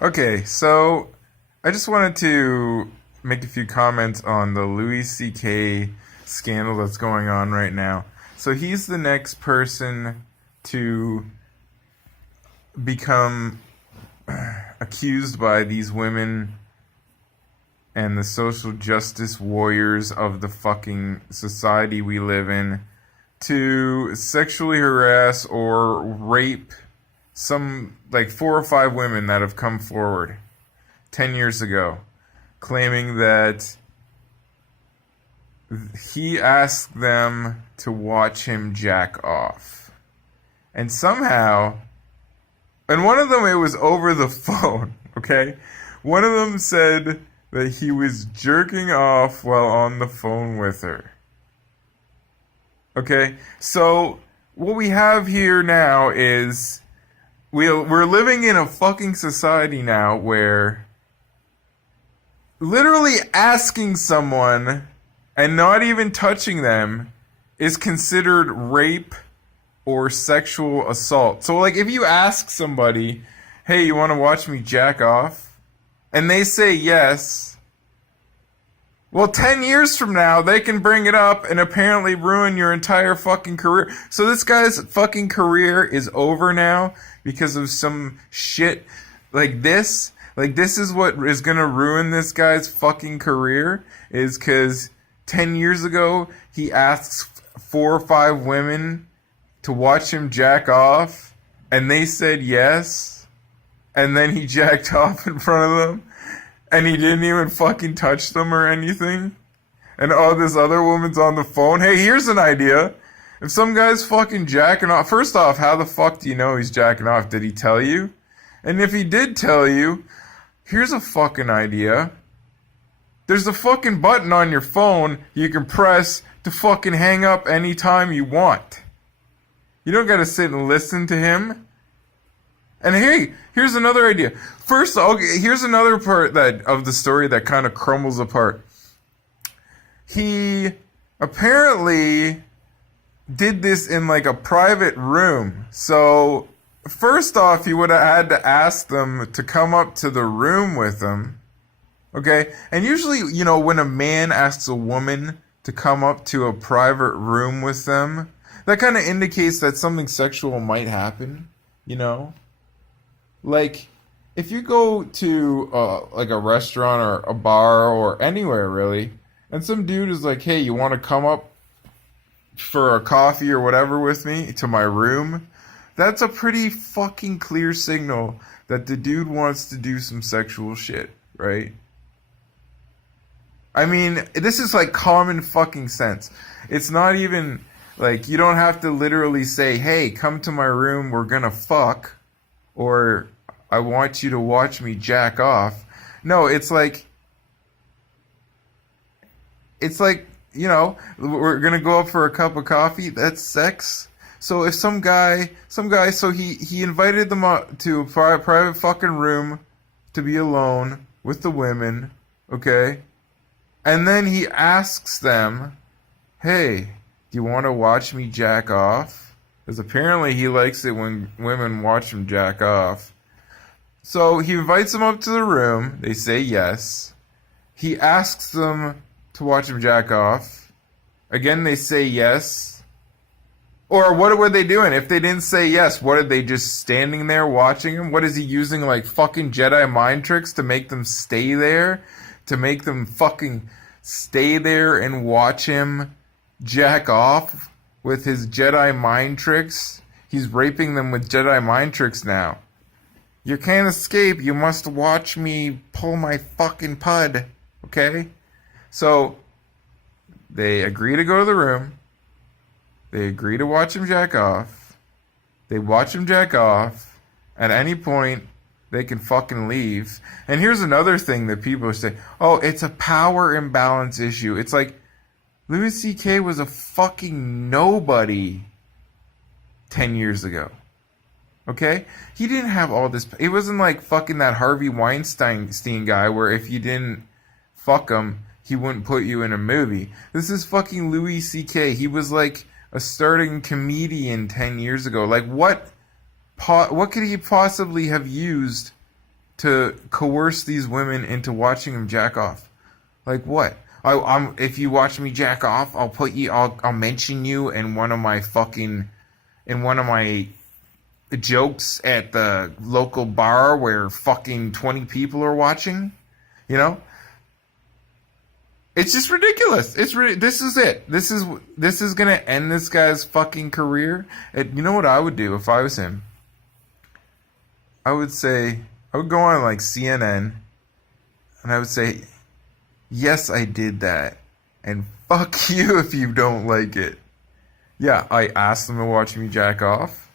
Okay, so I just wanted to make a few comments on the Louis C.K. scandal that's going on right now. So he's the next person to become accused by these women and the social justice warriors of the fucking society we live in to sexually harass or rape some like 4 or 5 women that have come forward 10 years ago, claiming that he asked them to watch him jack off. And somehow, and one of them, it was over the phone, okay? One of them said that he was jerking off while on the phone with her. Okay? So, what we have here now is we're living in a fucking society now where literally asking someone and not even touching them is considered rape or sexual assault. So, like, if you ask somebody, hey, you want to watch me jack off? And they say yes. Well, 10 years from now, they can bring it up and apparently ruin your entire fucking career. So this guy's fucking career is over now because of some shit like this. Like, this is what is gonna ruin this guy's fucking career, is because 10 years ago, he asked 4 or 5 women to watch him jack off, and they said yes, and then he jacked off in front of them, and he didn't even fucking touch them or anything. And this other woman's on the phone. Hey, here's an idea. If some guy's fucking jacking off, first off, how the fuck do you know he's jacking off? Did he tell you? And if he did tell you, here's a fucking idea. There's a fucking button on your phone you can press to fucking hang up anytime you want. You don't gotta sit and listen to him. And hey, here's another idea. First, okay, here's another part of the story that kind of crumbles apart. He apparently did this in like a private room. So, first off, he would have had to ask them to come up to the room with him. Okay? And usually, you know, when a man asks a woman to come up to a private room with them, that kind of indicates that something sexual might happen, you know? Like, if you go to like a restaurant or a bar or anywhere really, and some dude is like, hey, you want to come up for a coffee or whatever with me to my room? That's a pretty fucking clear signal that the dude wants to do some sexual shit, right? I mean, this is like common fucking sense. It's not even like, you don't have to literally say, hey, come to my room, we're gonna fuck. Or, I want you to watch me jack off. No, it's like, you know, we're gonna go up for a cup of coffee. That's sex. So if some guy, so he invited them up to a private fucking room to be alone with the women, okay? And then he asks them, hey, do you want to watch me jack off? Because apparently he likes it when women watch him jack off. So he invites them up to the room. They say yes. He asks them to watch him jack off. Again, they say yes. Or what were they doing? If they didn't say yes, what are they just standing there watching him? What is he using, like fucking Jedi mind tricks to make them stay there? To make them fucking stay there and watch him jack off with his Jedi mind tricks? He's raping them with Jedi mind tricks now. You can't escape. You must watch me pull my fucking pud. Okay? So, they agree to go to the room. They agree to watch him jack off. They watch him jack off. At any point, they can fucking leave. And here's another thing that people say. Oh, it's a power imbalance issue. It's like, Louis C.K. was a fucking nobody 10 years ago. Okay? He didn't have all this. It wasn't like fucking that Harvey Weinstein guy where if you didn't fuck him, he wouldn't put you in a movie. This is fucking Louis C.K. He was like a starting comedian 10 years ago. Like, what could he possibly have used to coerce these women into watching him jack off. Like what? I'm if you watch me jack off, I'll mention you in one of my jokes at the local bar where fucking 20 people are watching. You know? It's just ridiculous. This is it. This is gonna end this guy's fucking career. And you know what I would do if I was him? I would go on like CNN and I would say, yes, I did that. And fuck you if you don't like it. Yeah, I asked them to watch me jack off.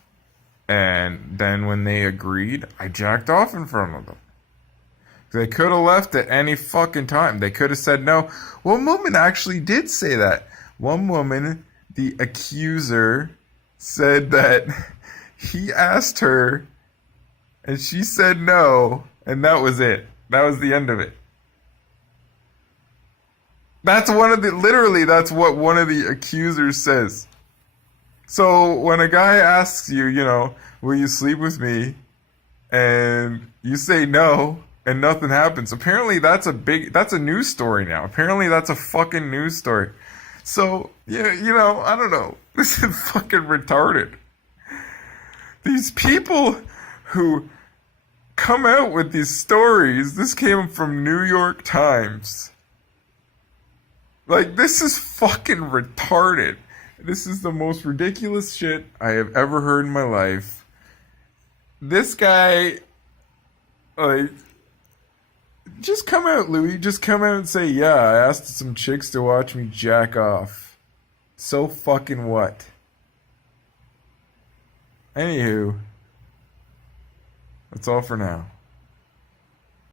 And then when they agreed, I jacked off in front of them. They could have left at any fucking time. They could have said no. One woman actually did say that. One woman, the accuser, said that he asked her and she said no, and that was it. That was the end of it. That's what one of the accusers says. So when a guy asks you, will you sleep with me? And you say no, and nothing happens. Apparently that's a news story now. Apparently that's a fucking news story. So, yeah, I don't know. This is fucking retarded. These people who come out with these stories, this came from New York Times. Like, this is fucking retarded. This is the most ridiculous shit I have ever heard in my life. This guy, like, just come out, Louis. Just come out and say, yeah, I asked some chicks to watch me jack off. So fucking what? Anywho, that's all for now.